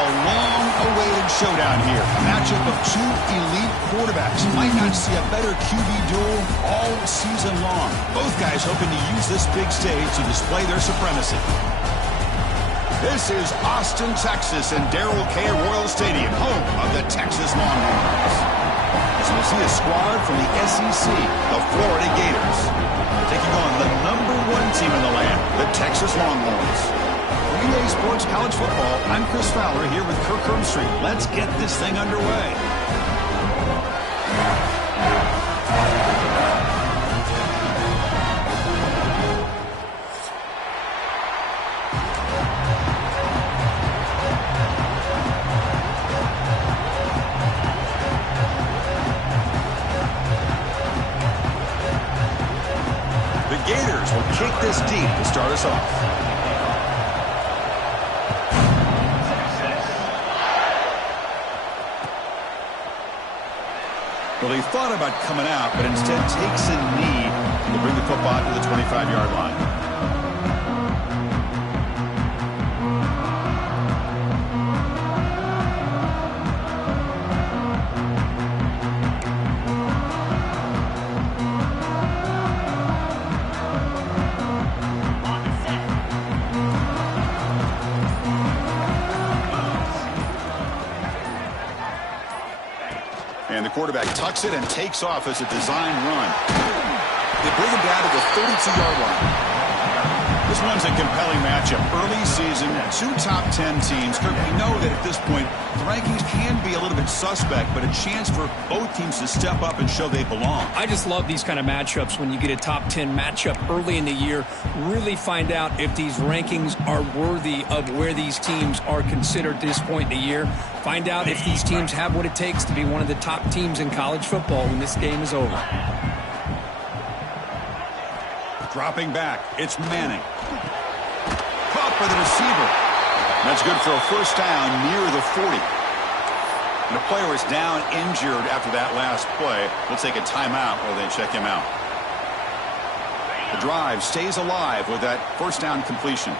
a long-awaited showdown here. A matchup of two elite quarterbacks. Might not see a better QB duel all season long. Both guys hoping to use this big stage to display their supremacy. This is Austin, Texas, and Darrell K. Royal Stadium, home of the Texas Longhorns. As we see a squad from the SEC, the Florida Gators, taking on the #1 team in the land, the Texas Longhorns. EA Sports College Football, I'm Chris Fowler here with Kirk Herbstreit. Let's get this thing underway. The Gators will kick this deep to start us off. Well, he thought about coming out, but instead takes a knee to bring the football to the 25-yard line. And the quarterback tucks it and takes off as a design run. They bring him down to the 32-yard line. This one's a compelling matchup. Early season, two top 10 teams. Kirk, we know that at this point, the rankings can be a little bit suspect, but a chance for both teams to step up and show they belong. I just love these kind of matchups when you get a top 10 matchup early in the year. Really find out if these rankings are worthy of where these teams are considered at this point in the year. Find out if these teams have what it takes to be one of the top teams in college football when this game is over. Dropping back, it's Manning. Caught by the receiver. That's good for a first down near the 40. And the player is down injured after that last play. We'll take a timeout while they check him out. The drive stays alive with that first down completion.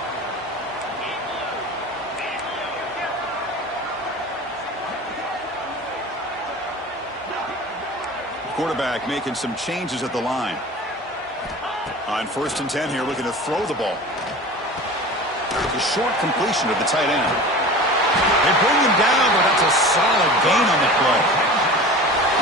The quarterback making some changes at the line. On 1st and 10 here, looking to throw the ball. It's a short completion to the tight end. They bring him down, but that's a solid gain on the play.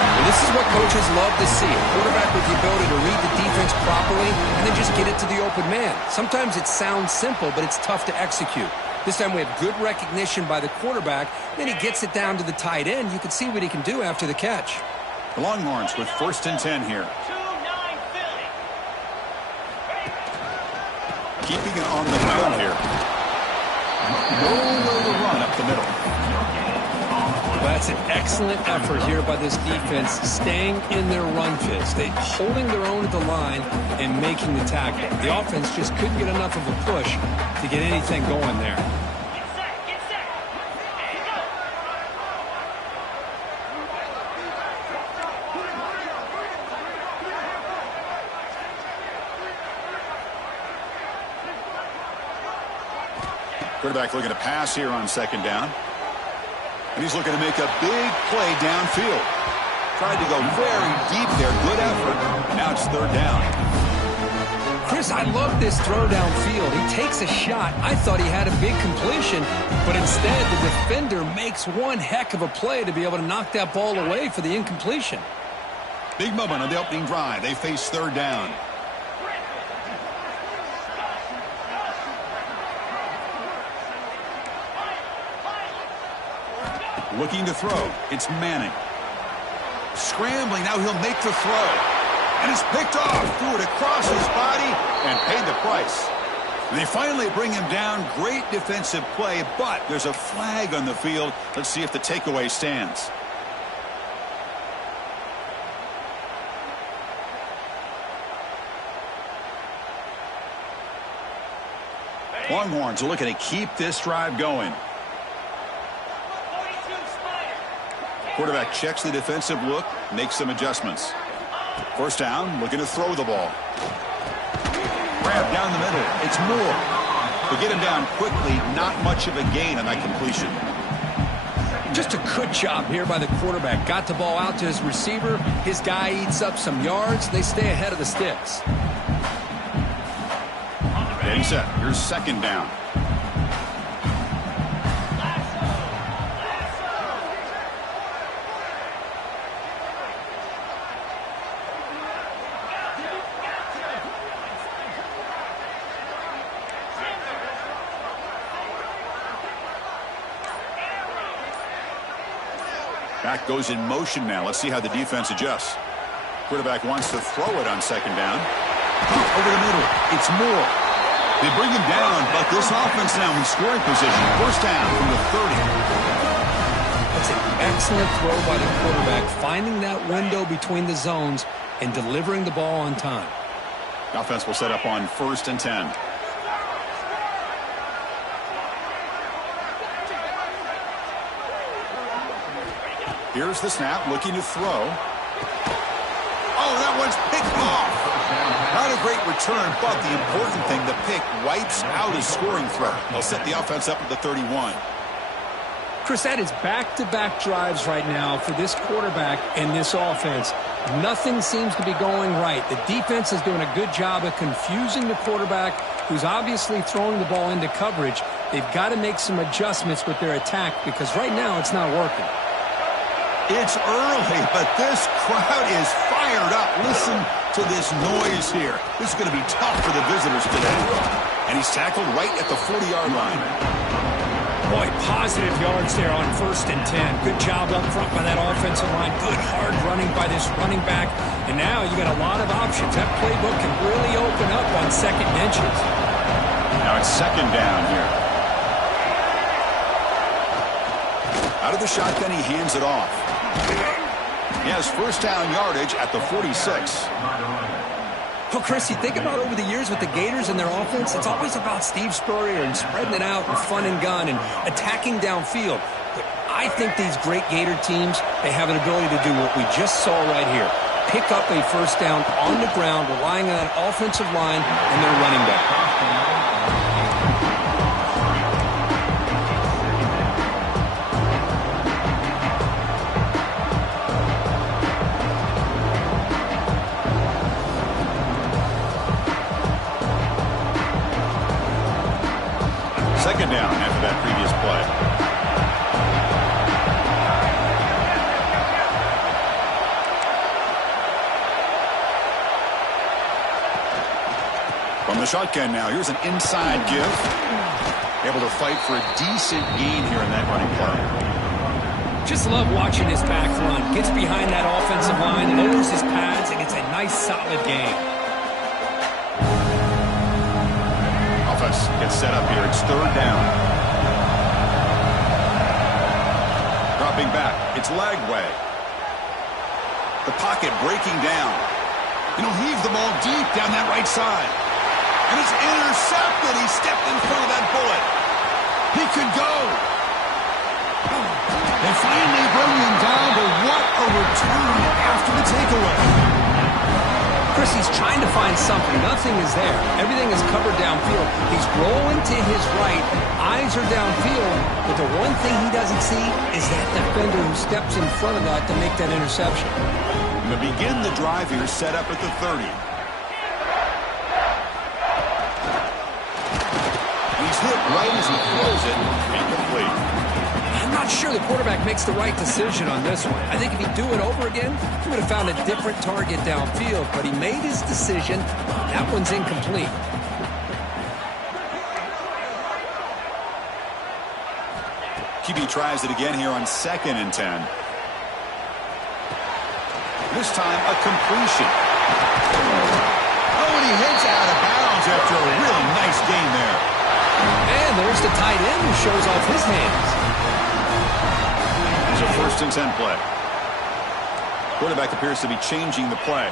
Well, this is what coaches love to see. A quarterback with the ability to read the defense properly and then just get it to the open man. Sometimes it sounds simple, but it's tough to execute. This time we have good recognition by the quarterback. Then he gets it down to the tight end. You can see what he can do after the catch. The Longhorns with 1st and 10 here. Keeping it on the ground here. Nowhere to run up the middle. That's an excellent effort here by this defense, staying in their run fist. They holding their own at the line and making the tackle. The offense just couldn't get enough of a push to get anything going there. Quarterback looking to pass here on 2nd down. And he's looking to make a big play downfield. Tried to go very deep there. Good effort. Now it's 3rd down. Chris, I love this throw downfield. He takes a shot. I thought he had a big completion, but instead the defender makes one heck of a play to be able to knock that ball away for the incompletion. Big moment on the opening drive. They face 3rd down. Looking to throw. It's Manning. Scrambling. Now he'll make the throw. And it's picked off. Threw it across his body and paid the price. And they finally bring him down. Great defensive play, but there's a flag on the field. Let's see if the takeaway stands. Longhorns are looking to keep this drive going. Quarterback checks the defensive look, makes some adjustments. 1st down, looking to throw the ball. Grab down the middle. It's Moore. They get him down quickly. Not much of a gain on that completion. Just a good job here by the quarterback. Got the ball out to his receiver. His guy eats up some yards. They stay ahead of the sticks. Getting set. Here's second down. Back goes in motion now. Let's see how the defense adjusts. Quarterback wants to throw it on second down. Over the middle. It's Moore. They bring him down, but this offense now in scoring position. First down from the 30. That's an excellent throw by the quarterback, finding that window between the zones and delivering the ball on time. The offense will set up on 1st and 10. Here's the snap, looking to throw. Oh, that one's picked off. Not a great return, but the important thing, the pick wipes out his scoring threat. They'll set the offense up at the 31. Chris, that is back-to-back drives right now for this quarterback and this offense. Nothing seems to be going right. The defense is doing a good job of confusing the quarterback, who's obviously throwing the ball into coverage. They've got to make some adjustments with their attack because right now it's not working. It's early, but this crowd is fired up. Listen to this noise here. This is going to be tough for the visitors today. And he's tackled right at the 40-yard line. Boy, positive yards there on 1st and 10. Good job up front by that offensive line. Good hard running by this running back. And now you got a lot of options. That playbook can really open up on second and inches. Now it's second down here. Out of the shotgun, he hands it off. He has first down yardage at the 46. Well, Chris, you think about over the years with the Gators and their offense, it's always about Steve Spurrier and spreading it out and fun and gun and attacking downfield. But I think these great Gator teams, they have an ability to do what we just saw right here. Pick up a first down on the ground, relying on an offensive line and their running back. Second down after that previous play. From the shotgun now, here's an inside give. Able to fight for a decent gain here in that running play. Just love watching his back run. Gets behind that offensive line, lowers his pads, and gets a nice solid gain. Gets set up here. It's third down. Dropping back. It's Lagway. The pocket breaking down. And he'll heave the ball deep down that right side. And it's intercepted. He stepped in front of that bullet. He could go. They finally bring him down, but what a return after the takeaway. Chris, he's trying to find something. Nothing is there. Everything is covered downfield. He's rolling to his right. Eyes are downfield. But the one thing he doesn't see is that defender who steps in front of that to make that interception. And to begin the drive here, set up at the 30. He's hit right as he throws it. Incomplete. I'm not sure the quarterback makes the right decision on this one. I think if he'd do it over again, he would have found a different target downfield, but he made his decision. That one's incomplete. QB tries it again here on 2nd and 10. This time a completion. Oh, and he hits out of bounds after a really nice gain there. And there's the tight end who shows off his hands. It's a 1st and 10 play. Quarterback appears to be changing the play.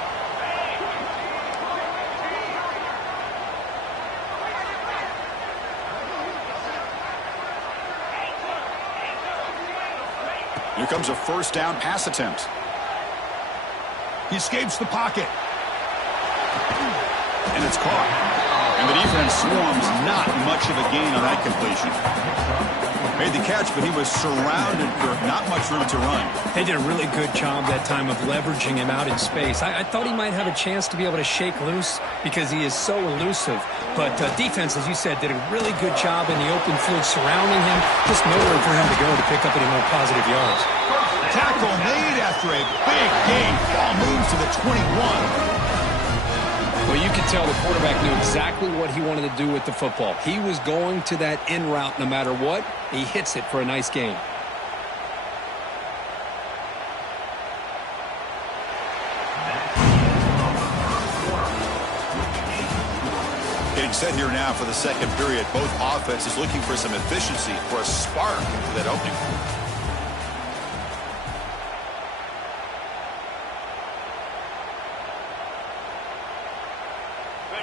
Here comes a first down pass attempt. He escapes the pocket. And it's caught. And the defense swarms. Not much of a gain on that completion. Made the catch, but he was surrounded for not much room to run. They did a really good job that time of leveraging him out in space. I thought he might have a chance to be able to shake loose because he is so elusive. But defense, as you said, did a really good job in the open field surrounding him. Just nowhere for him to go to pick up any more positive yards. Tackle made after a big gain. Ball moves to the 21. Well, you could tell the quarterback knew exactly what he wanted to do with the football. He was going to that in route no matter what. He hits it for a nice gain. Getting set here now for the second period. Both offenses looking for some efficiency, for a spark to that opening.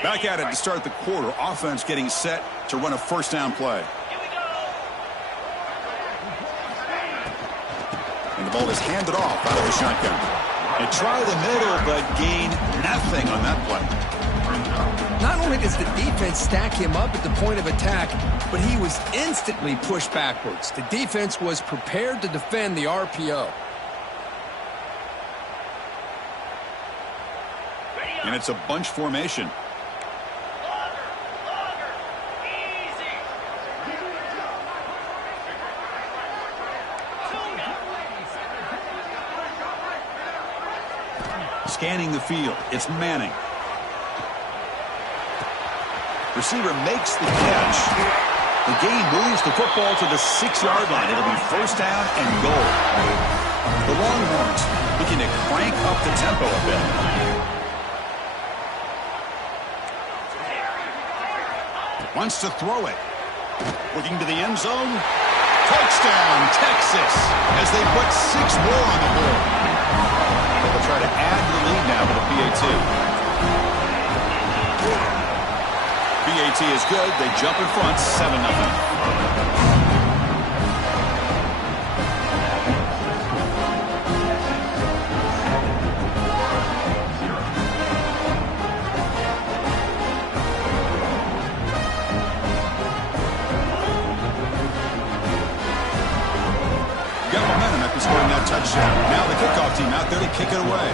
Back at it to start the quarter. Offense getting set to run a first down play. And the ball is handed off out of the shotgun. They try the middle, but gain nothing on that play. Not only does the defense stack him up at the point of attack, but he was instantly pushed backwards. The defense was prepared to defend the RPO. And it's a bunch formation. Scanning the field. It's Manning. Receiver makes the catch. The gain moves the football to the 6-yard line. It'll be first down and goal. The Longhorns looking to crank up the tempo a bit. Wants to throw it. Looking to the end zone. Touchdown, Texas, as they put 6 more on the board. They'll try to add to the lead now with a PAT. PAT is good. They jump in front, 7-0. Scoring that touchdown. Now the kickoff team out there to kick it away.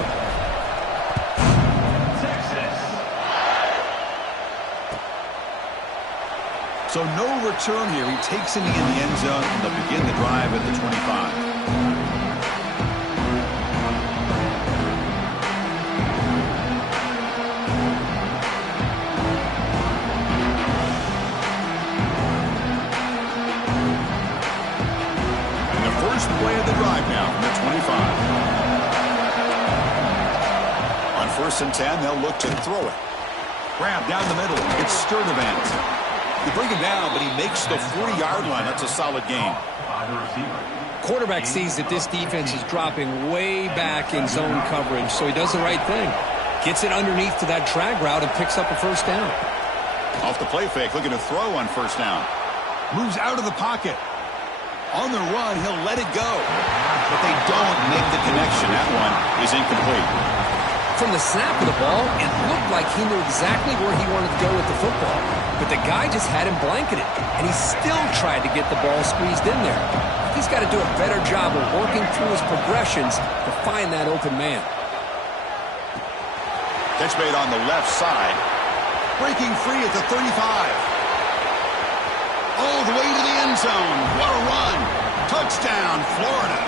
So no return here. He takes it in the end zone, and they'll begin the drive at the 25. Play of the drive now from the 25. On 1st and 10, they'll look to throw it. Grab down the middle. It's Sturdivant. They bring him down, but he makes the 40-yard line. That's a solid gain. Quarterback sees that this defense is dropping way back in zone coverage, so he does the right thing. Gets it underneath to that drag route and picks up a first down. Off the play fake, looking to throw on first down. Moves out of the pocket. On the run, he'll let it go. But they don't make the connection. That one is incomplete. From the snap of the ball, it looked like he knew exactly where he wanted to go with the football. But the guy just had him blanketed, and he still tried to get the ball squeezed in there. He's got to do a better job of working through his progressions to find that open man. Catch made on the left side. Breaking free at the 35. All the way to the end zone. What a run. Touchdown, Florida.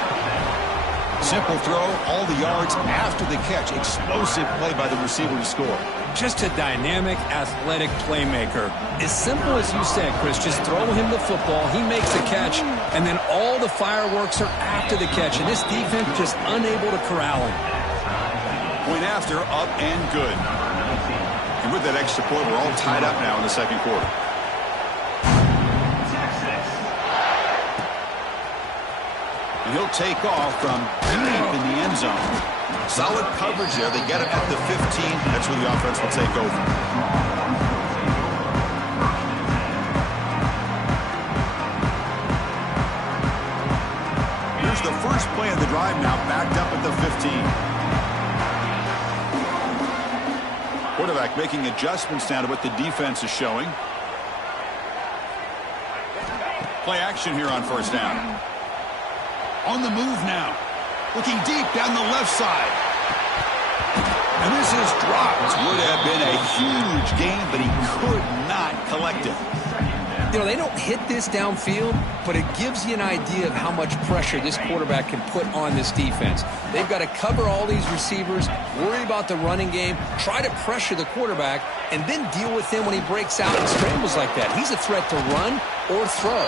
Simple throw, all the yards after the catch. Explosive play by the receiver to score. Just a dynamic, athletic playmaker. As simple as you said, Chris, just throw him the football, he makes the catch, and then all the fireworks are after the catch, and this defense just unable to corral him. Point after, up and good. And with that extra point, we're all tied up now in the second quarter. And he'll take off from deep in the end zone. Solid coverage there. They get it at the 15. That's where the offense will take over. Here's the first play of the drive now, backed up at the 15. Quarterback making adjustments now to what the defense is showing. Play action here on first down. On the move now. Looking deep down the left side. And this is dropped. Would have been a huge gain, but he could not collect it. You know, they don't hit this downfield, but it gives you an idea of how much pressure this quarterback can put on this defense. They've got to cover all these receivers, worry about the running game, try to pressure the quarterback, and then deal with him when he breaks out and scrambles like that. He's a threat to run or throw.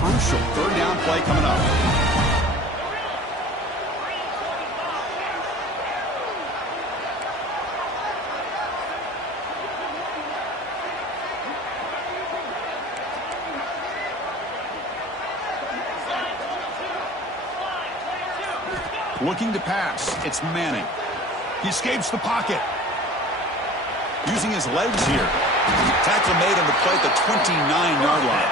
Crucial third down play coming up. Looking to pass. It's Manning. He escapes the pocket. Using his legs here. Tackle made on the play at the 29-yard line.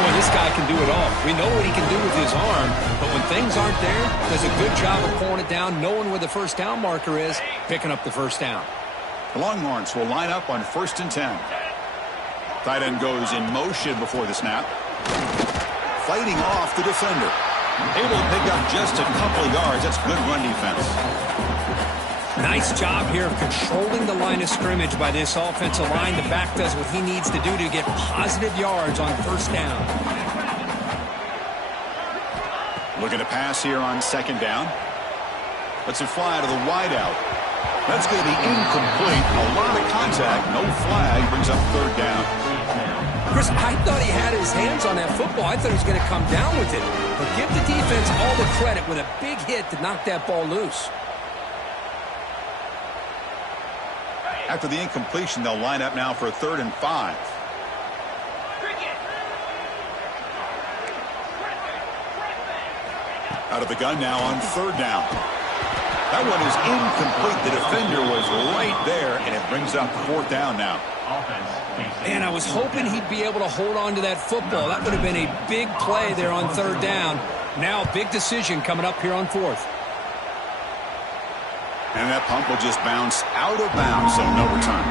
Boy, this guy can do it all. We know what he can do with his arm, but when things aren't there, does a good job of pulling it down, knowing where the first down marker is, picking up the first down. The Longhorns will line up on 1st and 10. Tight end goes in motion before the snap. Fighting off the defender. Able to pick up just a couple of yards. That's good run defense. Nice job here of controlling the line of scrimmage by this offensive line. The back does what he needs to do to get positive yards on first down. Looking to pass here on 2nd down. Let's it fly to the wideout. That's going to be incomplete. A lot of contact. No flag. Brings up 3rd down. Chris, I thought he had his hands on that football. I thought he was going to come down with it. But give the defense all the credit with a big hit to knock that ball loose. After the incompletion, they'll line up now for a 3rd and 5. Out of the gun now on 3rd down. That one is incomplete. The defender was right there, and it brings up 4th down now. And I was hoping he'd be able to hold on to that football. That would have been a big play there on 3rd down. Now a big decision coming up here on 4th. And that pump will just bounce out of bounds, so no return.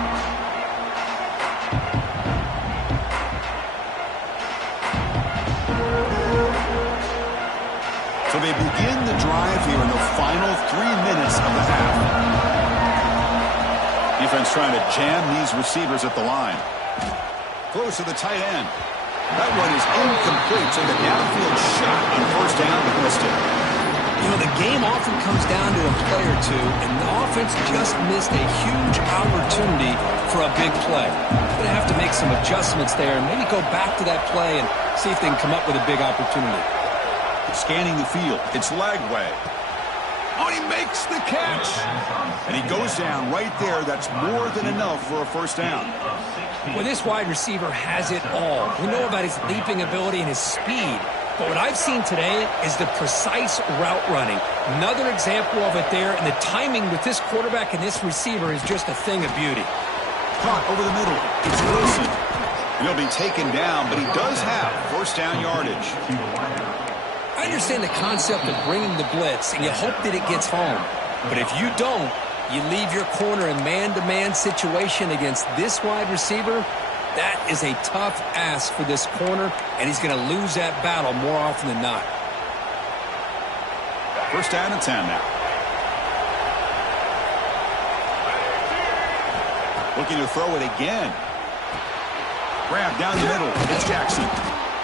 So they begin the drive here in the final 3 minutes of the half. Defense trying to jam these receivers at the line. Close to the tight end. That one is incomplete, so the downfield shot on 1st down, but missed it. You know, the game often comes down to a play or two, and the offense just missed a huge opportunity for a big play. Going to have to make some adjustments there and maybe go back to that play and see if they can come up with a big opportunity. Scanning the field. It's Lagway. Oh, he makes the catch. And he goes down right there. That's more than enough for a 1st down. Well, this wide receiver has it all. We know about his leaping ability and his speed. But what I've seen today is the precise route running. Another example of it there, and the timing with this quarterback and this receiver is just a thing of beauty. Caught over the middle. It's Wilson. And he'll be taken down, but he does have 1st down yardage. I understand the concept of bringing the blitz, and you hope that it gets home. But if you don't, you leave your corner in man-to-man situation against this wide receiver. That is a tough ask for this corner, and he's going to lose that battle more often than not. 1st down and 10 now. Looking to throw it again. Grab down the middle. It's Jackson.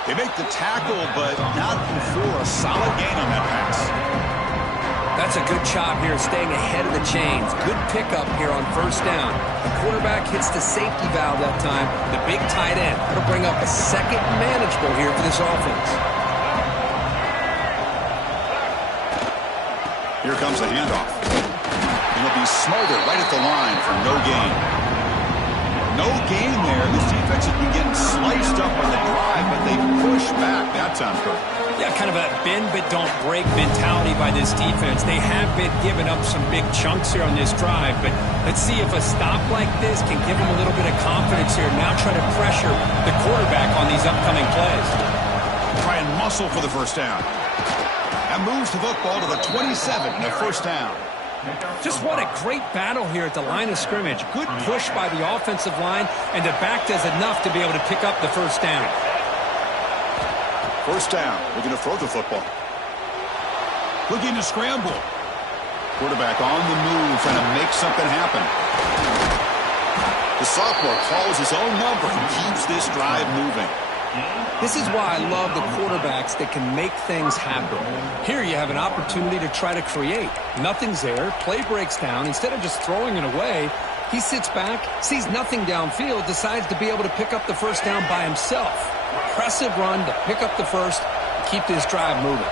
They make the tackle, but not before a solid gain on that pass. That's a good job here staying ahead of the chains. Good pickup here on 1st down. The quarterback hits the safety valve that time. The big tight end. That'll bring up a 2nd manageable here for this offense. Here comes the handoff. And he'll be smothered right at the line for no gain. No gain there. This defense has been getting sliced up on the drive, but they push back that time, Kurt. Yeah, kind of a bend but don't break mentality by this defense. They have been giving up some big chunks here on this drive, but let's see if a stop like this can give them a little bit of confidence here. Now try to pressure the quarterback on these upcoming plays. Try and muscle for the 1st down. And moves the football to the 27, the 1st down. Just what a great battle here at the line of scrimmage. Good push by the offensive line, and the back does enough to be able to pick up the first down. First down, looking to throw the football. Looking to scramble. Quarterback on the move, trying to make something happen. The sophomore calls his own number and keeps this drive moving. This is why I love the quarterbacks that can make things happen. Here you have an opportunity to try to create. Nothing's there. Play breaks down. Instead of just throwing it away, he sits back, sees nothing downfield, decides to be able to pick up the first down by himself. Impressive run to pick up the first and keep this drive moving.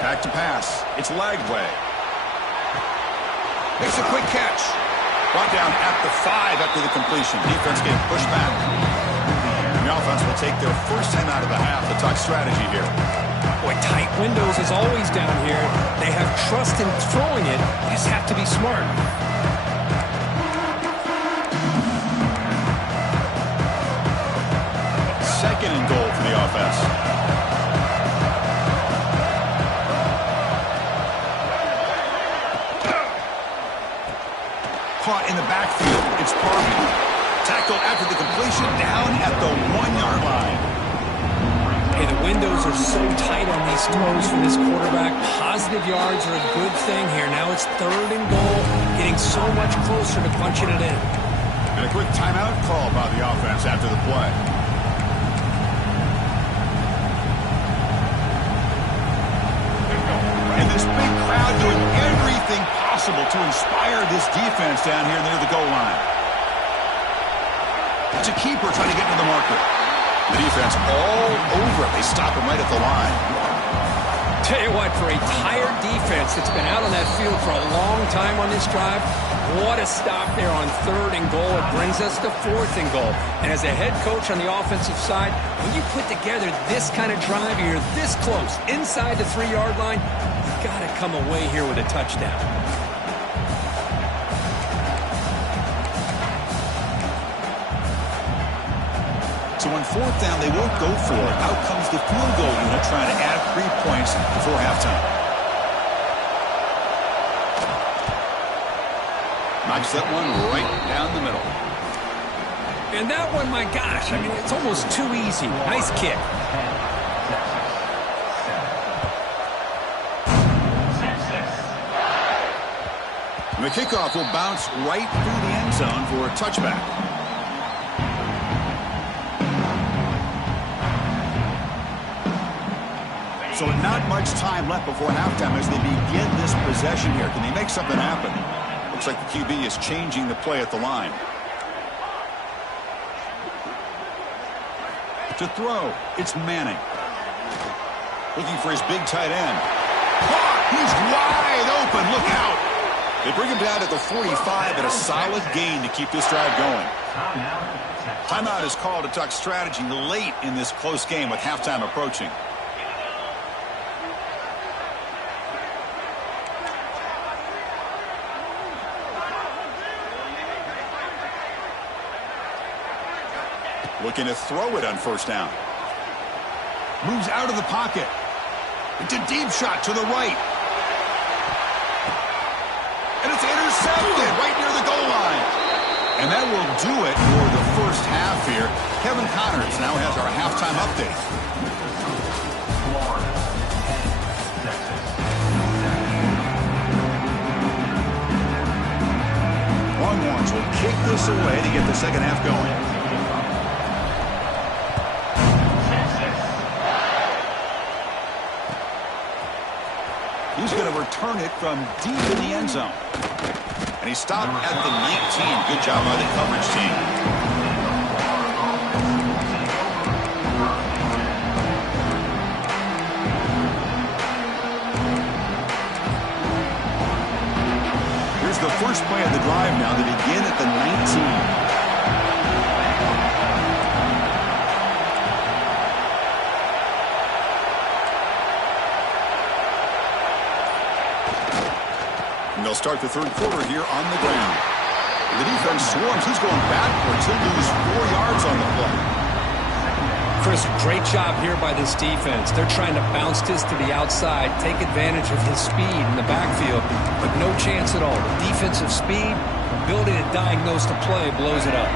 Back to pass. It's Lagway. Makes a quick catch. Brought down at the 5 after the completion. Defense getting pushed back. The offense will take their first time out of the half to talk strategy here. Boy, tight windows is always down here. They have trust in throwing it. You just have to be smart. Second and goal for the offense. Caught in the backfield. It's Parham. Tackle after the completion, down at the 1-yard line. Hey, the windows are so tight on these throws for this quarterback. Positive yards are a good thing here. Now it's third and goal, getting so much closer to punching it in. And a quick timeout call by the offense after the play. And this big crowd doing everything possible to inspire this defense down here near the goal line. It's a keeper trying to get to the marker. The defense all over it. They stop him right at the line. Tell you what, for a tired defense that's been out on that field for a long time on this drive, what a stop there on third and goal. It brings us to fourth and goal. And as a head coach on the offensive side, when you put together this kind of drive, you're this close, inside the 3-yard line, you've got to come away here with a touchdown. So on fourth down, they won't go for it. Out comes the field goal unit trying to add 3 points before halftime. Knocks that one right down the middle. And that one, my gosh, I mean, it's almost too easy. Nice kick. And the kickoff will bounce right through the end zone for a touchback. So not much time left before halftime as they begin this possession here. Can they make something happen? Looks like the QB is changing the play at the line. To throw, it's Manning. Looking for his big tight end. He's wide open. Look out. They bring him down at the 45 at a solid gain to keep this drive going. Timeout is called to talk strategy late in this close game with halftime approaching. Looking to throw it on first down. Moves out of the pocket. It's a deep shot to the right. And it's intercepted right near the goal line. And that will do it for the first half here. Kevin Connors now has our halftime update. Longhorns will kick this away to get the second half going. He's going to return it from deep in the end zone. And he stopped at the 19. Good job by the coverage team. Here's the first play of the drive now. They begin at the 19. And they'll start the third quarter here on the ground. The defense swarms. He's going backwards. He'll lose 4 yards on the play. Chris, great job here by this defense. They're trying to bounce this to the outside, take advantage of his speed in the backfield, but no chance at all. The defensive speed, ability to diagnose the play, blows it up.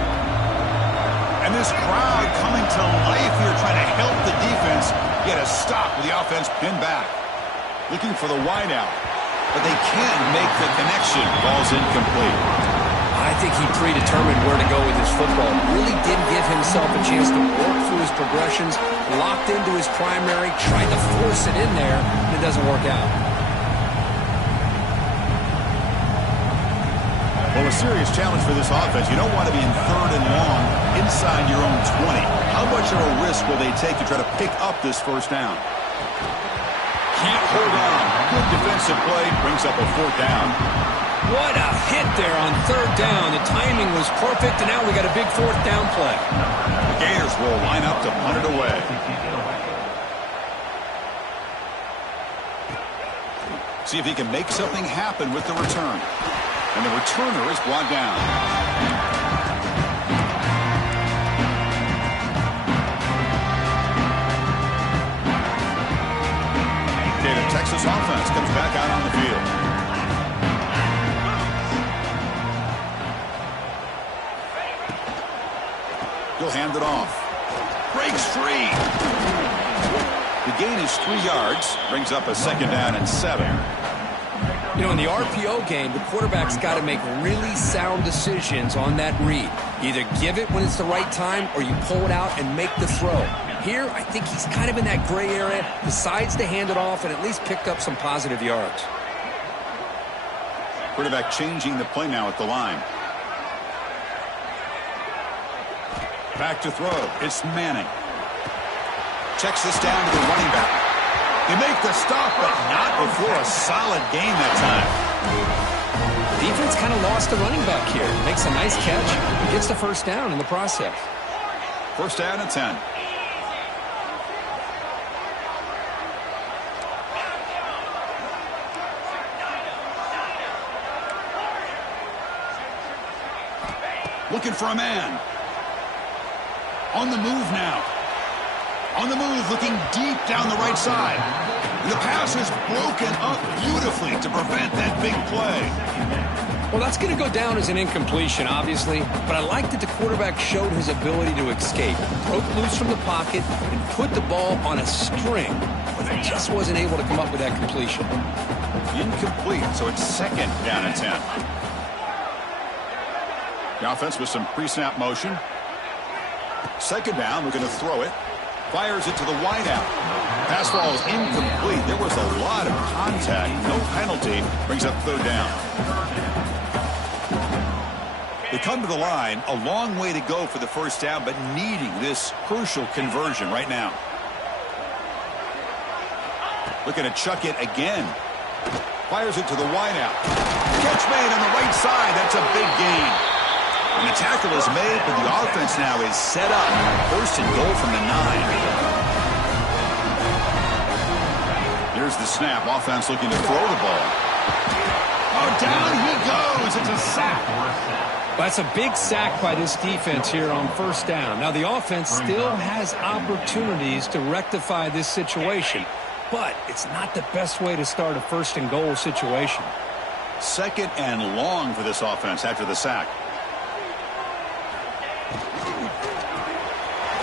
And this crowd coming to life here, trying to help the defense get a stop with the offense pinned back. Looking for the wideout, but they can't make the connection. Ball's incomplete. I think he predetermined where to go with his football. Really didn't give himself a chance to work through his progressions, locked into his primary, tried to force it in there, and it doesn't work out. Well, a serious challenge for this offense. You don't want to be in 3rd and long inside your own 20. How much of a risk will they take to try to pick up this first down? Can't hold on. Good defensive play brings up a 4th down. What a hit there on 3rd down. The timing was perfect, and now we got a big 4th down play. The Gators will line up to punt it away. See if he can make something happen with the return. And the returner is brought down. Okay, the Texas offense comes back out on the field. He'll hand it off. Breaks free. The gain is 3 yards. Brings up a 2nd down and 7. You know, in the RPO game, the quarterback's got to make really sound decisions on that read. Either give it when it's the right time or you pull it out and make the throw. Here, I think he's kind of in that gray area, decides to hand it off and at least picked up some positive yards. Quarterback changing the play now at the line. Back to throw. It's Manning. Checks this down to the running back. They make the stop, but not before a solid gain that time. Defense kind of lost the running back here. Makes a nice catch. Gets the 1st down in the process. 1st down and 10. Looking for a man. On the move now. On the move, looking deep down the right side. The pass is broken up beautifully to prevent that big play. Well, that's going to go down as an incompletion, obviously, but I like that the quarterback showed his ability to escape, broke loose from the pocket, and put the ball on a string, but he just wasn't able to come up with that completion. Incomplete, so it's 2nd down and 10. The offense with some pre-snap motion. 2nd down, we're going to throw it. Fires it to the wideout. Pass ball is incomplete. There was a lot of contact. No penalty. Brings up 3rd down. They come to the line. A long way to go for the 1st down, but needing this crucial conversion right now. Looking to chuck it again. Fires it to the wideout. Catch made on the right side. That's a big gain. And the tackle is made, but the offense now is set up. 1st and goal from the 9. Here's the snap. Offense looking to throw the ball. Oh, down he goes. It's a sack. That's a big sack by this defense here on 1st down. Now, the offense still has opportunities to rectify this situation, but it's not the best way to start a 1st and goal situation. 2nd and long for this offense after the sack.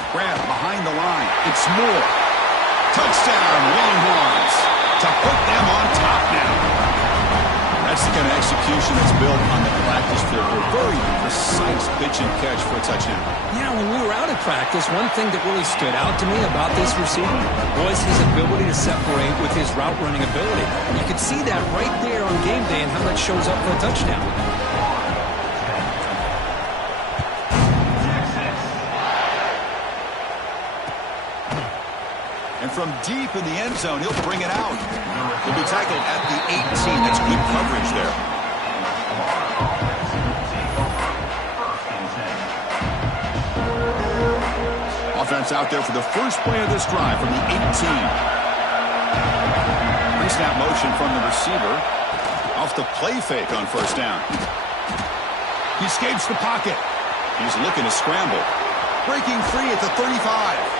Grab behind the line. It's Moore. Touchdown, Longhorns. To put them on top now. That's the kind of execution that's built on the practice field. A very precise pitch and catch for a touchdown. Yeah, when we were out at practice, one thing that really stood out to me about this receiver was his ability to separate with his route running ability. You could see that right there on game day and how that shows up for a touchdown. And from deep in the end zone, he'll bring it out. He'll be tackled at the 18. That's good coverage there. Offense out there for the first play of this drive from the 18. Pre-snap motion from the receiver. Off the play fake on 1st down. He escapes the pocket. He's looking to scramble. Breaking free at the 35.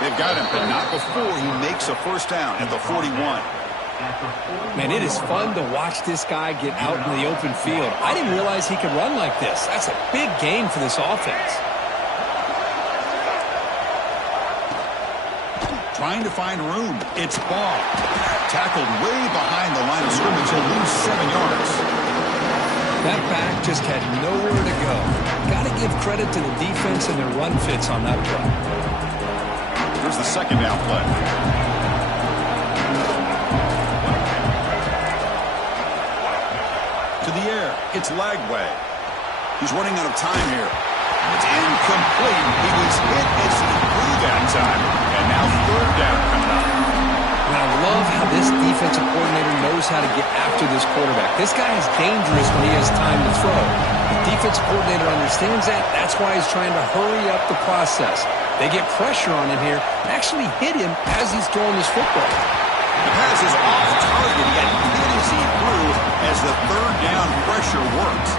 They've got him, but not before he makes a first down at the 41. Man, it is fun to watch this guy get out in the open field. I didn't realize he could run like this. That's a big gain for this offense. Trying to find room. It's Ball. Tackled way behind the line of scrimmage. He'll lose 7 yards. That back just had nowhere to go. Got to give credit to the defense and their run fits on that play. Here's the second down play. To the air. It's Lagway. He's running out of time here. It's incomplete. He was hit as he threw that time. And now third down coming up. And I love how this defensive coordinator knows how to get after this quarterback. This guy is dangerous when he has time to throw. The defensive coordinator understands that. That's why he's trying to hurry up the process. They get pressure on him here and actually hit him as he's throwing this football. The pass is off target. He got hit as he threw as the third down pressure works.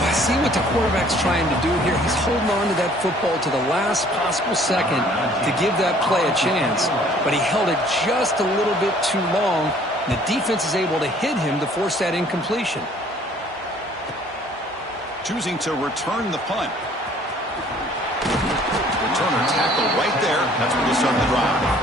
I see what the quarterback's trying to do here. He's holding on to that football to the last possible second to give that play a chance, but he held it just a little bit too long, and the defense is able to hit him to force that incompletion. Choosing to return the punt. Returner tackled right there. That's where you start the drive.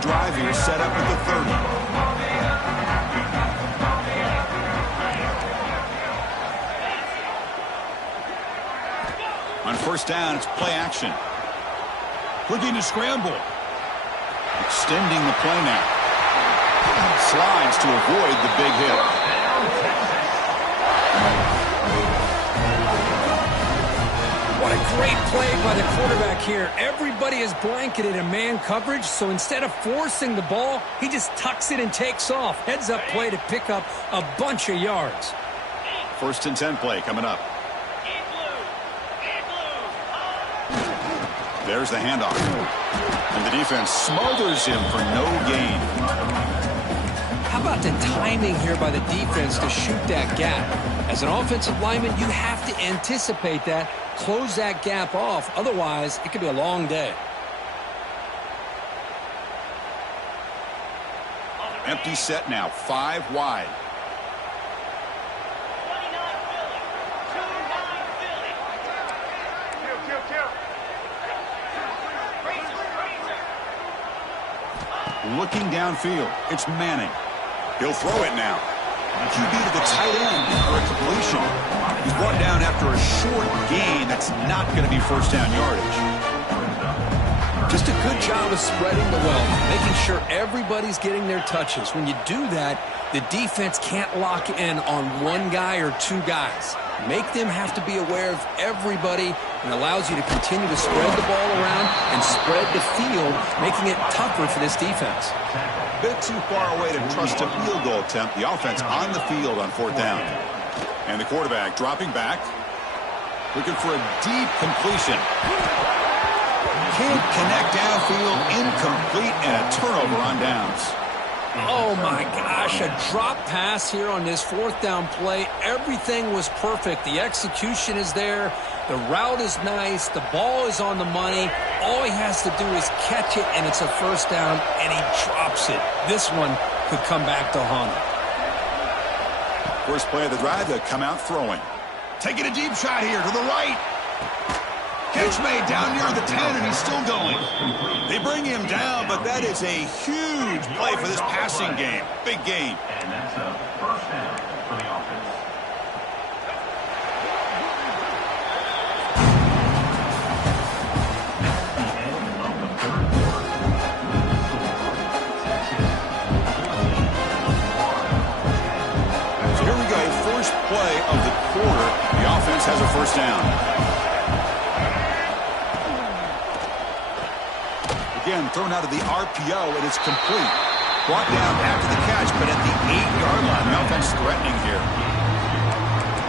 Drive here set up at the 30. On first down, it's play action. Looking to scramble. Extending the play now. Slides to avoid the big hit. What a great play by the quarterback here. Everybody is blanketed in man coverage, so instead of forcing the ball, he just tucks it and takes off. Heads up play to pick up a bunch of yards. First and 10 play coming up. There's the handoff. And the defense smothers him for no gain. How about the timing here by the defense to shoot that gap? As an offensive lineman, you have to anticipate that, close that gap off. Otherwise, it could be a long day. Empty set now, 5 wide. Looking downfield, it's Manning. He'll throw it now. QB to the tight end for a completion. He's brought down after a short gain. That's not going to be first down yardage. Just a good job of spreading the wealth, making sure everybody's getting their touches. When you do that, the defense can't lock in on one guy or two guys. Make them have to be aware of everybody, and allows you to continue to spread the ball around and spread the field, making it tougher for this defense. Bit too far away to trust a field goal attempt. The offense on the field on fourth down. And the quarterback dropping back, looking for a deep completion. Can't connect downfield, incomplete, and a turnover on downs. Oh my gosh, a drop pass here on this fourth down play. Everything was perfect. The execution is there. The route is nice. The ball is on the money. All he has to do is catch it, and it's a first down, and he drops it. This one could come back to haunt him. First play of the drive, they come out throwing. Taking a deep shot here to the right. Catch made down near the 10, and he's still going. They bring him down, but that is a huge play for this passing game. Big gain. And that's a first down for the offense. So here we go, first play of the quarter. The offense has a first down. Again, thrown out of the RPO, and it's complete. Brought down after the catch, but at the 8-yard line. The offense threatening here.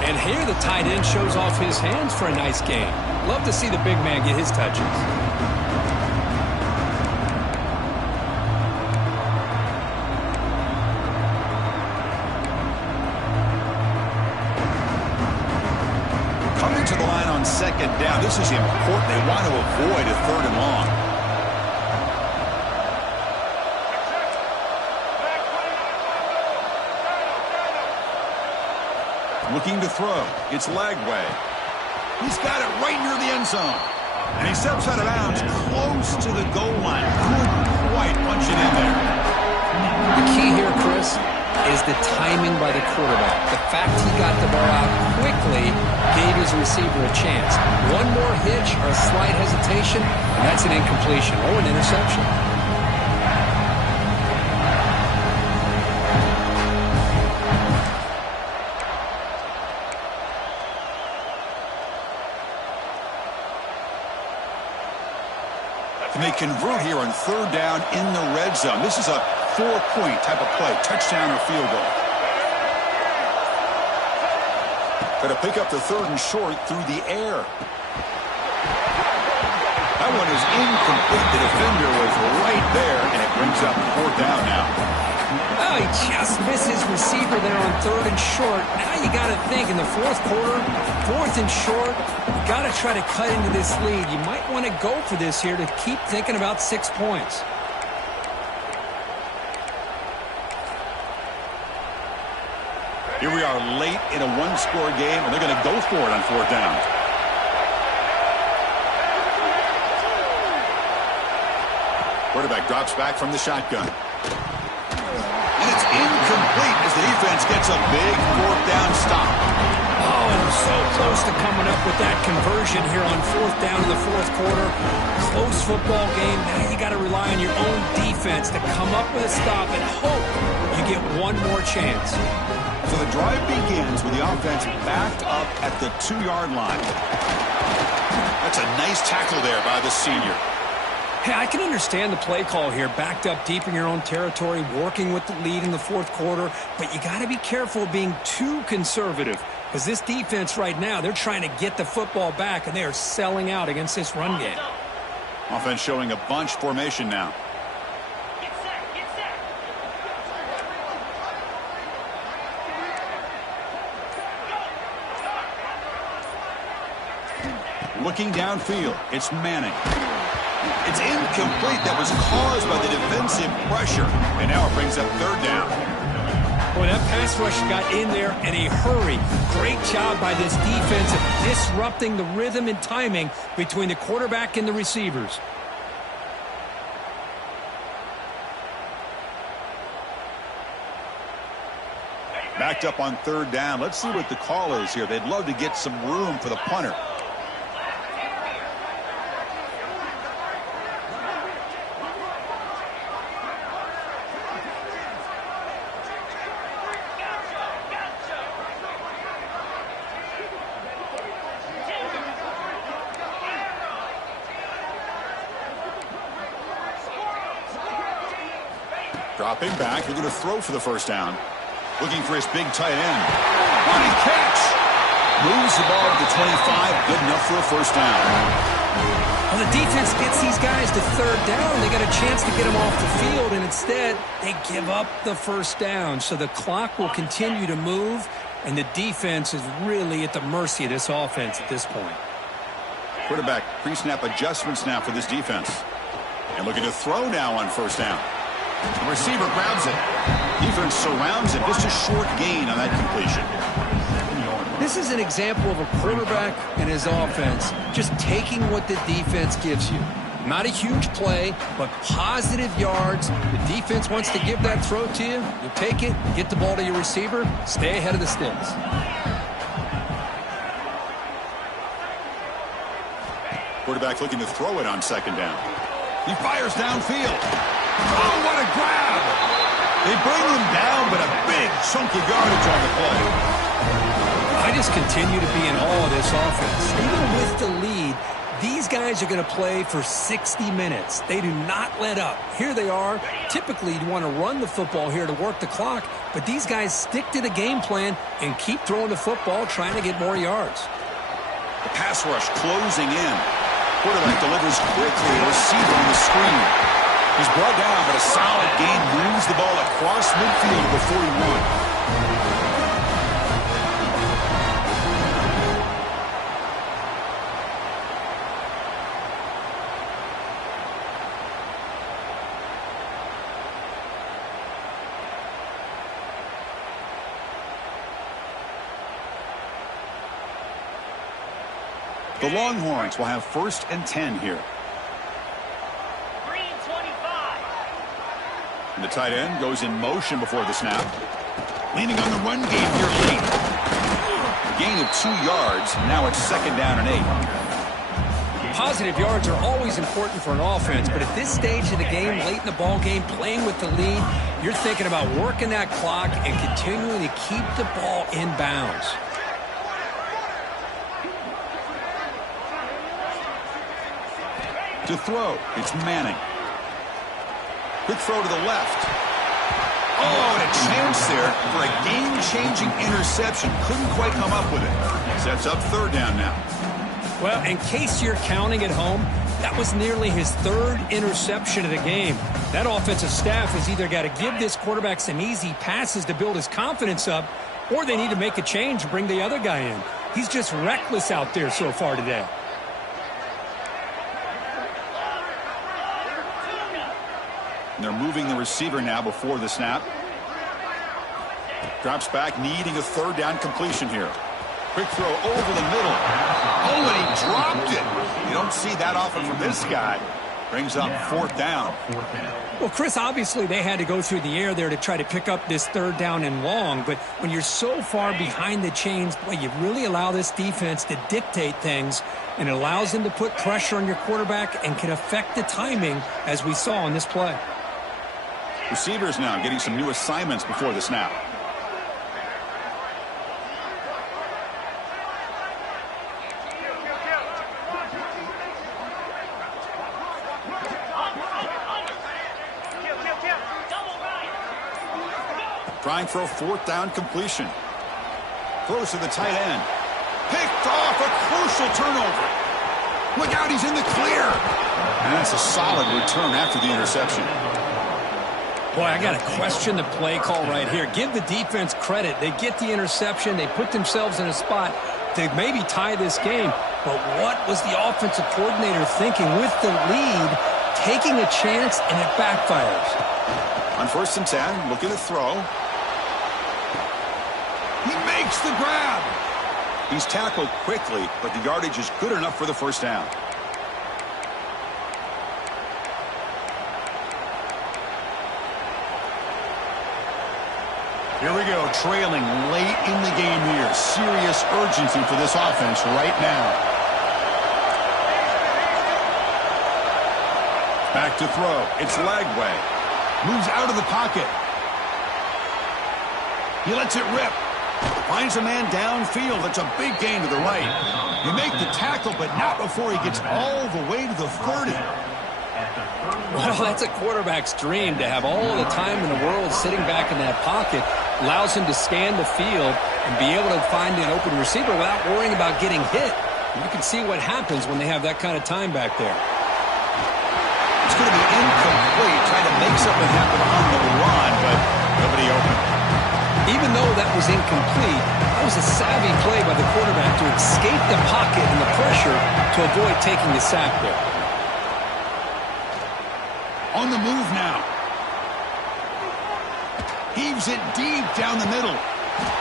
And here the tight end shows off his hands for a nice game. Love to see the big man get his touches. second down. This is important. They want to avoid a third and long. Looking to throw. It's Lagway. He's got it right near the end zone. And he steps out of bounds close to the goal line. Couldn't quite punch it in there. The key here, Chris, is the timing by the quarterback. The fact he got the ball out quickly gave his receiver a chance. One more hitch or a slight hesitation, and that's an incompletion or an interception. And they convert here on third down in the red zone. This is a 4-point type of play, touchdown or field goal. Got to pick up the third and short through the air. That one is incomplete. The defender was right there, and it brings up fourth down now. Oh, he just missed his receiver there on third and short. Now you got to think in the fourth quarter, fourth and short, you got to try to cut into this lead. You might want to go for this here to keep thinking about 6 points. Here we are late in a one-score game, and they're going to go for it on fourth down. Quarterback drops back from the shotgun. And it's incomplete as the defense gets a big fourth down stop. Oh, and so close to coming up with that conversion here on fourth down in the fourth quarter. Close football game. Now you got to rely on your own defense to come up with a stop and hope you get one more chance. So the drive begins with the offense backed up at the 2-yard line. That's a nice tackle there by the senior. Hey, I can understand the play call here, backed up deep in your own territory, working with the lead in the fourth quarter, but you got to be careful of being too conservative because this defense right now, they're trying to get the football back, and they are selling out against this run game. Offense showing a bunch formation now. Looking downfield, it's Manning. It's incomplete. That was caused by the defensive pressure. And now it brings up third down. Boy, that pass rush got in there in a hurry. Great job by this defense of disrupting the rhythm and timing between the quarterback and the receivers. Backed up on third down. Let's see what the call is here. They'd love to get some room for the punter. Dropping back, they're going to throw for the first down. Looking for his big tight end. What a catch! Moves the ball to the 25, good enough for a first down. Well, the defense gets these guys to third down. They got a chance to get them off the field, and instead, they give up the first down. So the clock will continue to move, and the defense is really at the mercy of this offense at this point. Quarterback pre-snap adjustments now for this defense. And looking to throw now on first down. The receiver grabs it. Defense surrounds it. Just a short gain on that completion. This is an example of a quarterback and his offense just taking what the defense gives you. Not a huge play, but positive yards. The defense wants to give that throw to you. You take it, get the ball to your receiver, stay ahead of the sticks. Quarterback looking to throw it on second down. He fires downfield. Oh, what a grab! They bring him down, but a big chunky yardage on the play. I just continue to be in awe of this offense. Even with the lead, these guys are going to play for 60 minutes. They do not let up. Here they are. Typically, you want to run the football here to work the clock, but these guys stick to the game plan and keep throwing the football, trying to get more yards. The pass rush closing in. Quarterback delivers quickly. A receiver on the screen. He's brought down, but a solid gain moves the ball across midfield to the 41. The Longhorns will have 1st and 10 here. And the tight end goes in motion before the snap. Leaning on the run game here late. Gain of 2 yards. Now it's 2nd down and 8. Positive yards are always important for an offense, but at this stage of the game, late in the ball game, playing with the lead, you're thinking about working that clock and continuing to keep the ball in bounds. To throw, it's Manning. Quick throw to the left. Oh, and a chance there for a game-changing interception. Couldn't quite come up with it. Sets up 3rd down now. Well, in case you're counting at home, that was nearly his 3rd interception of the game. That offensive staff has either got to give this quarterback some easy passes to build his confidence up, or they need to make a change and bring the other guy in. He's just reckless out there so far today. They're moving the receiver now before the snap. Drops back, needing a 3rd down completion here. Quick throw over the middle. Oh, and he dropped it. You don't see that often from this guy. Brings up 4th down. Well, Chris, obviously they had to go through the air there to try to pick up this 3rd down and long, but when you're so far behind the chains, boy, you really allow this defense to dictate things, and it allows them to put pressure on your quarterback and can affect the timing, as we saw on this play. Receivers now getting some new assignments before the snap. Trying for a 4th down completion. Throws to the tight end. Picked off, a crucial turnover. Look out, he's in the clear. And that's a solid return after the interception. Boy, I got to question the play call right here. Give the defense credit. They get the interception. They put themselves in a spot to maybe tie this game. But what was the offensive coordinator thinking with the lead, taking a chance, and it backfires? On 1st and 10, looking to throw. He makes the grab. He's tackled quickly, but the yardage is good enough for the 1st down. Here we go, trailing late in the game here. Serious urgency for this offense right now. Back to throw. It's Lagway. Moves out of the pocket. He lets it rip. Finds a man downfield. That's a big gain to the right. You make the tackle, but not before he gets all the way to the 30. Well, that's a quarterback's dream, to have all the time in the world sitting back in that pocket. Allows him to scan the field and be able to find an open receiver without worrying about getting hit. You can see what happens when they have that kind of time back there. It's going to be incomplete, trying to make something happen on the run, but nobody open. Even though that was incomplete, that was a savvy play by the quarterback to escape the pocket and the pressure to avoid taking the sack there. On the move now. Heaves it deep down the middle.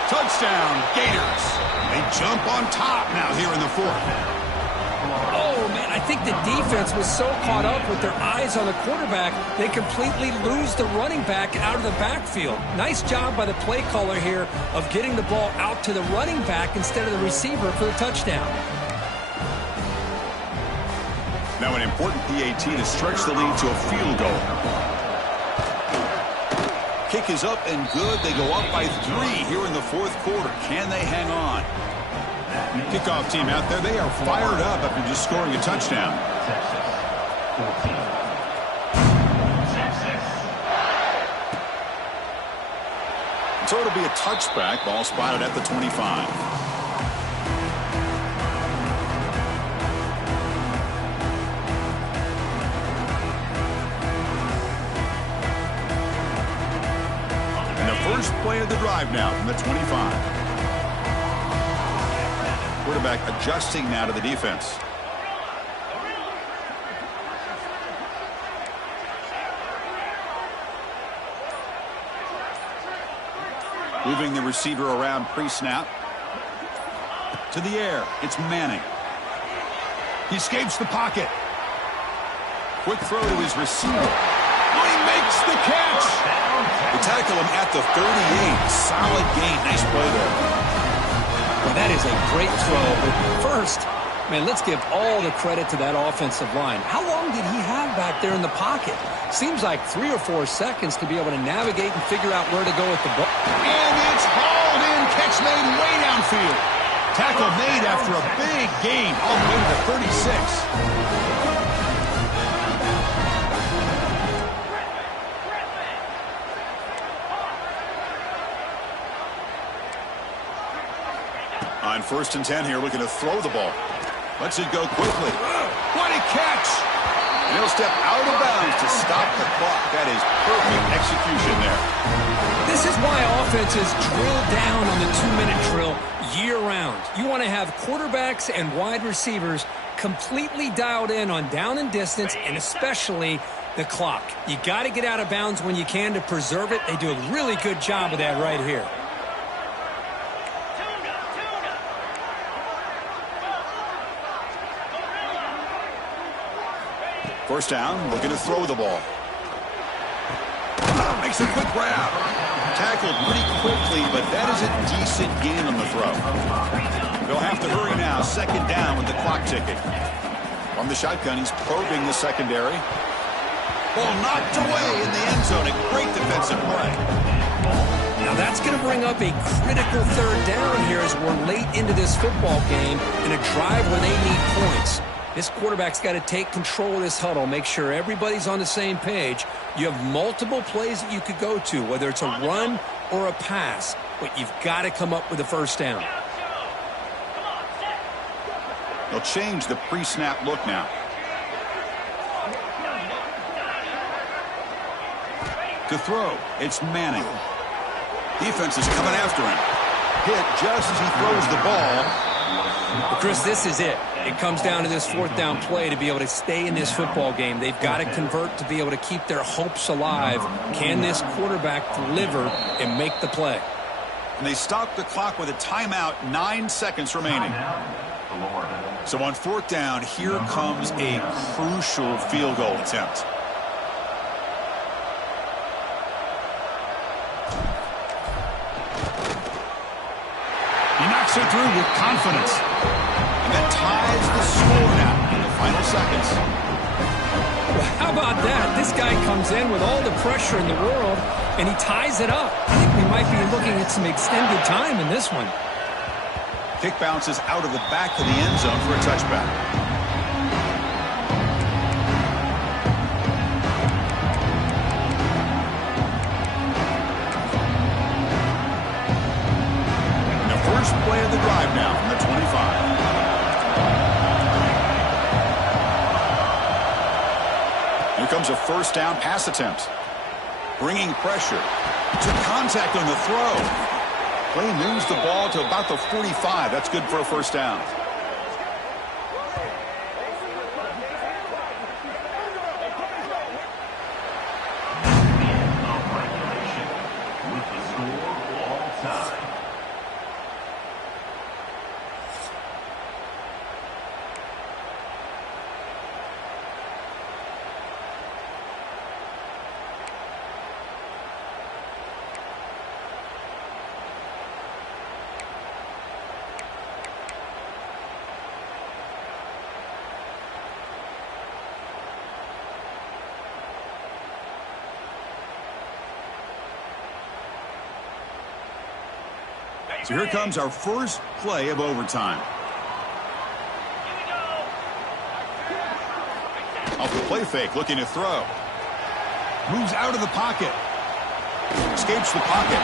Touchdown, Gators. They jump on top now here in the 4th. Oh, man, I think the defense was so caught up with their eyes on the quarterback, they completely lose the running back out of the backfield. Nice job by the play caller here of getting the ball out to the running back instead of the receiver for the touchdown. Now an important PAT to stretch the lead to a field goal. Kick is up and good. They go up by 3 here in the 4th quarter. Can they hang on? Kickoff team out there. They are fired up after just scoring a touchdown. So it'll be a touchback. Ball spotted at the 25. First play of the drive now from the 25. Quarterback adjusting now to the defense. Moving the receiver around pre-snap. To the air, it's Manning. He escapes the pocket. Quick throw to his receiver. Oh, he makes the catch. They tackle him at the 38. Solid gain. Nice play there. Well, that is a great throw. But first, man, let's give all the credit to that offensive line. How long did he have back there in the pocket? Seems like 3 or 4 seconds to be able to navigate and figure out where to go with the ball. And it's hauled in. Catch made way downfield. Tackle made after a big gain all the way to the 36. On 1st and 10 here, looking to throw the ball. Lets it go quickly. What a catch! And he'll step out of bounds to stop the clock. That is perfect execution there. This is why offenses drill down on the 2-minute drill year-round. You want to have quarterbacks and wide receivers completely dialed in on down and distance, and especially the clock. You got to get out of bounds when you can to preserve it. They do a really good job of that right here. First down, looking to throw the ball. Makes a quick grab. Tackled pretty quickly, but that is a decent gain on the throw. They'll have to hurry now. 2nd down with the clock ticking. From the shotgun, he's probing the secondary. Ball knocked away in the end zone. A great defensive play. Now that's going to bring up a critical 3rd down here as we're late into this football game in a drive where they need points. This quarterback's got to take control of this huddle, make sure everybody's on the same page. You have multiple plays that you could go to, whether it's a run or a pass, but you've got to come up with a 1st down. They'll change the pre-snap look now. To throw, it's Manning. Defense is coming after him. Hit just as he throws the ball. Well, Chris, this is it. It comes down to this 4th down play to be able to stay in this football game. They've got to convert to be able to keep their hopes alive. Can this quarterback deliver and make the play? And they stop the clock with a timeout, 9 seconds remaining. So on 4th down, here comes a crucial field goal attempt. He knocks it through with confidence. And that ties the score now in the final seconds. Well, how about that? This guy comes in with all the pressure in the world, and he ties it up. I think we might be looking at some extended time in this one. Kick bounces out of the back of the end zone for a touchback. First play of the drive now from the 25. Here comes a 1st down pass attempt. Bringing pressure to contact on the throw. Play moves the ball to about the 45. That's good for a 1st down. With the score all time. So here comes our first play of overtime. Off the play fake, looking to throw. Moves out of the pocket. Escapes the pocket.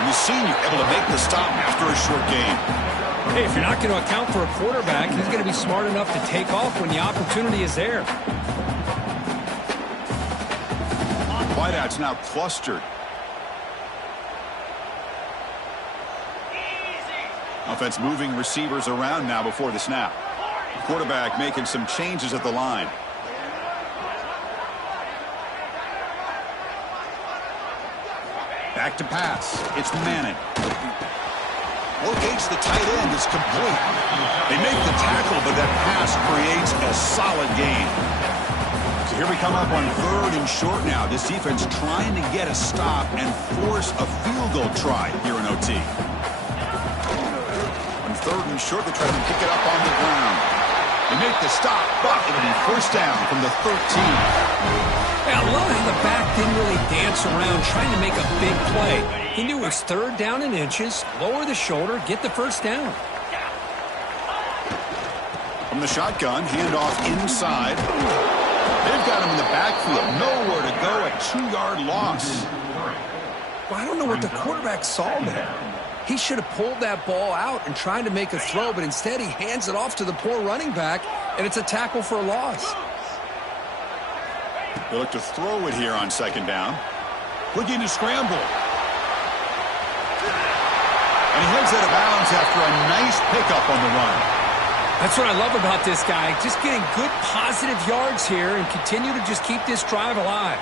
And the senior able to make the stop after a short gain. Hey, if you're not going to account for a quarterback, he's going to be smart enough to take off when the opportunity is there. Wideouts now clustered. Offense moving receivers around now before the snap. Quarterback making some changes at the line. Back to pass. It's Manning. Locates the tight end. It's complete. They make the tackle, but that pass creates a solid gain. So here we come up on 3rd and short now. This defense trying to get a stop and force a field goal try here in OT. On 3rd and short, they try to pick it up on the ground. They make the stop, but it'll be first down from the 13. Yeah, I love how the back didn't really dance around trying to make a big play. He knew it was 3rd down in inches, lower the shoulder, get the first down. From the shotgun, handoff inside. They've got him in the backfield. Nowhere to go, a 2-yard loss. Well, I don't know what the quarterback saw there. He should have pulled that ball out and tried to make a throw, but instead he hands it off to the poor running back, and it's a tackle for a loss. They look to throw it here on 2nd down. Looking to scramble. And he heads out of bounds after a nice pickup on the run. That's what I love about this guy. Just getting good positive yards here and continue to just keep this drive alive.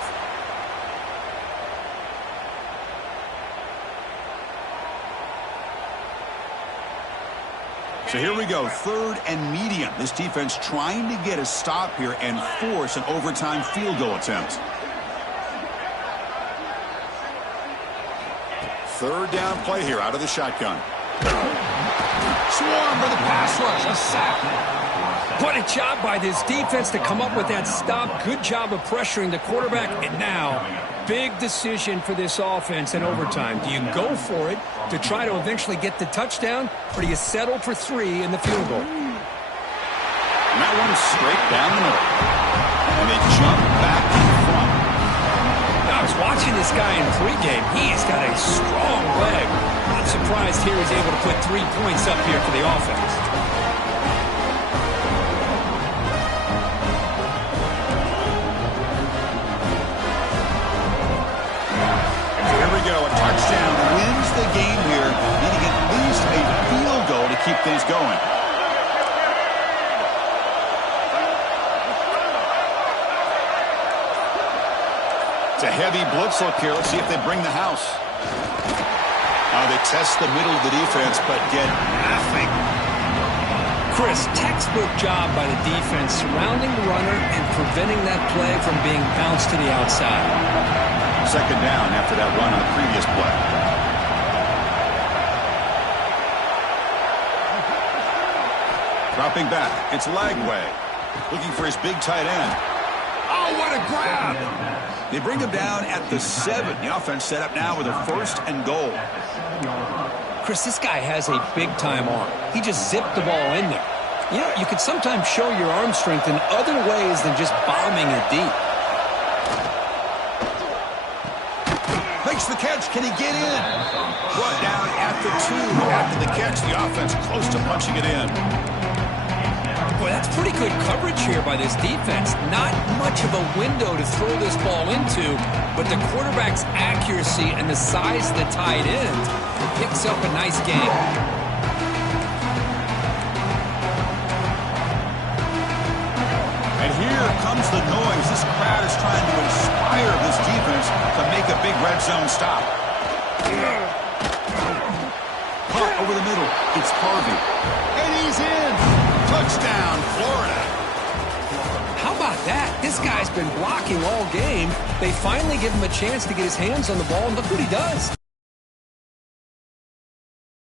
So here we go, 3rd and medium. This defense trying to get a stop here and force an overtime field goal attempt. 3rd down play here out of the shotgun. Swarm for the pass rush, a sack. What a job by this defense to come up with that stop. Good job of pressuring the quarterback. And now, big decision for this offense in overtime. Do you go for it to try to eventually get the touchdown, or do you settle for 3 in the field goal? And that one is straight down the middle. And they jump back in front. Now, I was watching this guy in pregame. He's got a strong leg. Not surprised here he's able to put 3 points up here for the offense. Touchdown wins the game here, needing at least a field goal to keep things going. It's a heavy blitz look here. Let's see if they bring the house. They test the middle of the defense, but get nothing. Chris, textbook job by the defense surrounding the runner and preventing that play from being bounced to the outside. 2nd down after that run on the previous play. Dropping back. It's Lagway. Looking for his big tight end. Oh, what a grab! They bring him down at the 7. The offense set up now with a 1st and goal. Chris, this guy has a big-time arm. He just zipped the ball in there. You know, you can sometimes show your arm strength in other ways than just bombing it deep. Makes the catch. Can he get in? Brought down at the 2. After the catch, the offense close to punching it in. Boy, that's pretty good coverage here by this defense. Not much of a window to throw this ball into, but the quarterback's accuracy and the size of the tight end picks up a nice game. And here comes the noise. This crowd is trying to inspire this defense to make a big red zone stop. Punt over the middle. It's Harvey. And he's in. Touchdown, Florida. How about that? This guy's been blocking all game. They finally give him a chance to get his hands on the ball, and look what he does.